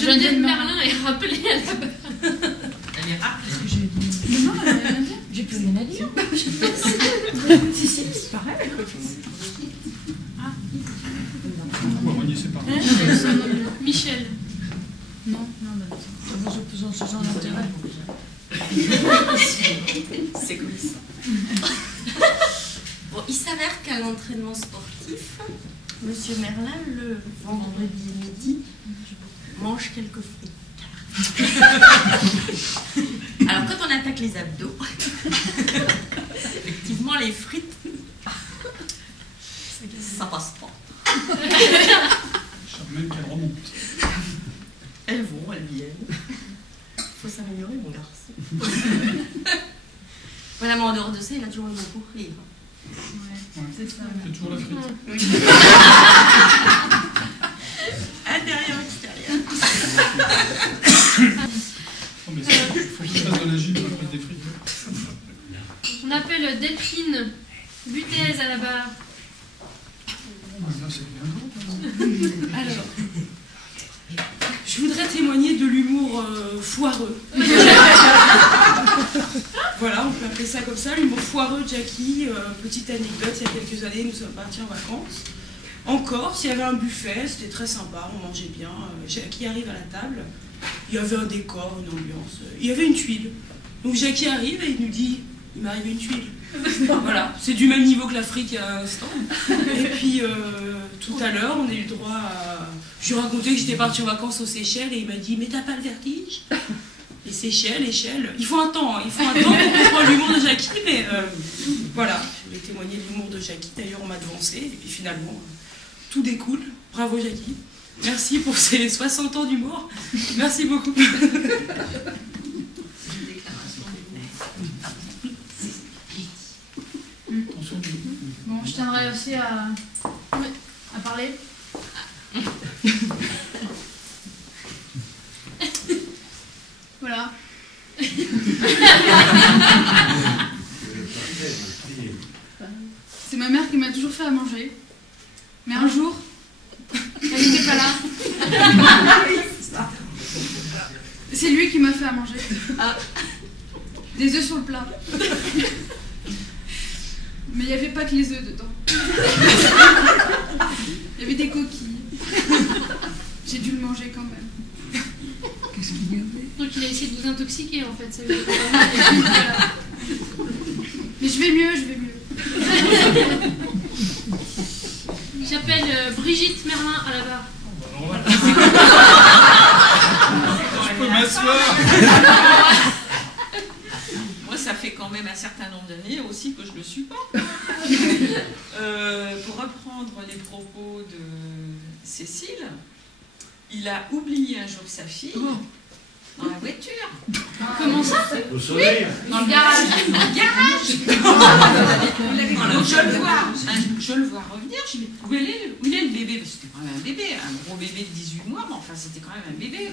Geneviève Merlin est rappelée à la barre. Elle est rappelée. Qu'est-ce que j'ai dit? Non, j'ai plus rien à dire. Si, c'est pareil. Michel. Non, j'en intérêt. C'est comme ça. Bon, il s'avère qu'à l'entraînement sportif, Monsieur Merlin, le vendredi midi, mange quelques fruits. Alors, quand on attaque les abdos, effectivement, les frites, ça passe pas. Même qu'elle remonte. Elles vont, elles viennent. Faut s'améliorer, mon garçon. Voilà, mais en dehors de ça, il a toujours le mot pour rire. Ouais. C'est ça. C'est toujours la frite. Oui. Intérieur, extérieur. Non, mais il faut qu'il fasse de la gym à la place des frites. On appelle Delphine Butez à la barre. Là, c'est bien. Alors, je voudrais témoigner de l'humour foireux. Voilà, on peut appeler ça comme ça, l'humour foireux de Jackie. Petite anecdote, il y a quelques années, nous sommes partis en vacances. En Corse, il y avait un buffet, c'était très sympa, on mangeait bien. Jackie arrive à la table, il y avait un décor, une ambiance, il y avait une tuile. Donc Jackie arrive et il nous dit, il m'est arrivé une tuile. Voilà, c'est du même niveau que la frite il y a un instant. Et puis tout à l'heure, on a eu le droit à... Je lui ai raconté que j'étais partie en vacances aux Seychelles et il m'a dit, mais t'as pas le vertige? Les Seychelles, il faut un temps, il faut un temps pour comprendre l'humour de Jackie, mais voilà, je voulais témoigner de l'humour de Jackie. D'ailleurs, on m'a devancé et puis finalement, tout découle. Bravo Jackie. Merci pour ces 60 ans d'humour. Merci beaucoup. Bon, je tiendrai aussi à parler. Voilà. C'est ma mère qui m'a toujours fait à manger. Mais un jour, elle n'était pas là. C'est lui qui m'a fait à manger. Des œufs sur le plat. Mais il n'y avait pas que les œufs dedans. Il y avait des coquilles. J'ai dû le manger quand même. Qu'est-ce qu'il y avait? Donc il a essayé de vous intoxiquer en fait. Ça Mais je vais mieux. J'appelle Brigitte Merlin à la barre. Je peux m'asseoir. Moi, ça fait quand même un certain nombre d'années aussi que je le suis pas. Pour reprendre les propos de Cécile, il a oublié un jour sa fille dans la voiture. Comment ça? Au soleil. Dans le garage. Dans le garage. Je le vois revenir. Je dis, où est le bébé? Parce que c'était quand même un bébé, un gros bébé de 18 mois, mais enfin c'était quand même un bébé.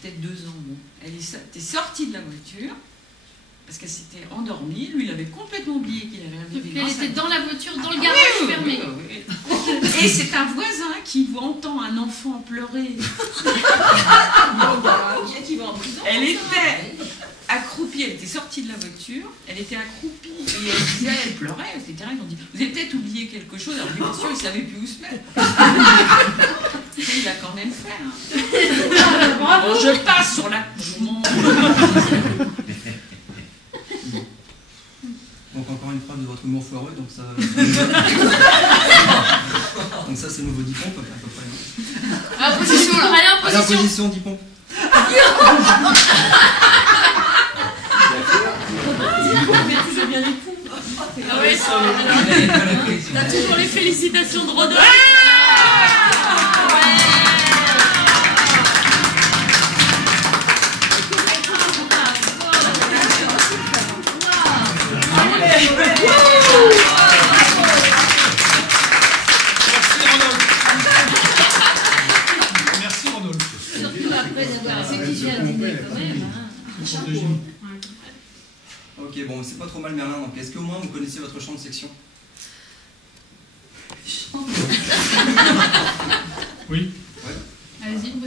Peut-être 2 ans. Bon. Elle était sortie de la voiture. Parce qu'elle s'était endormie, lui il avait complètement oublié qu'il avait un bébé. Elle était dans la voiture, dans le garage fermé. Et c'est un voisin qui entend un enfant pleurer. Elle était accroupie, elle était sortie de la voiture, elle était accroupie et elle disait, elle pleurait, c'était terrible. On dit, vous avez peut-être oublié quelque chose. Alors bien sûr, il ne savait plus où se mettre. Il l'a quand même fait. Hein. Bon, je passe sur l'accouchement. Donc encore une preuve de votre humour foireux, donc ça... donc ça c'est nouveau 10 pompes à peu près. En position là. Allez en position. Allez en position 10 pompes. Toujours bien les poux. Ah oui, t'as toujours les félicitations de Rodolphe. Merci Rodolphe. Surtout après d'avoir effectué un dîner quand même. Chapeau. Ok, bon, c'est pas trop mal Merlin, donc est-ce qu'au moins vous connaissez votre champ de section? Oui. Allez-y, vous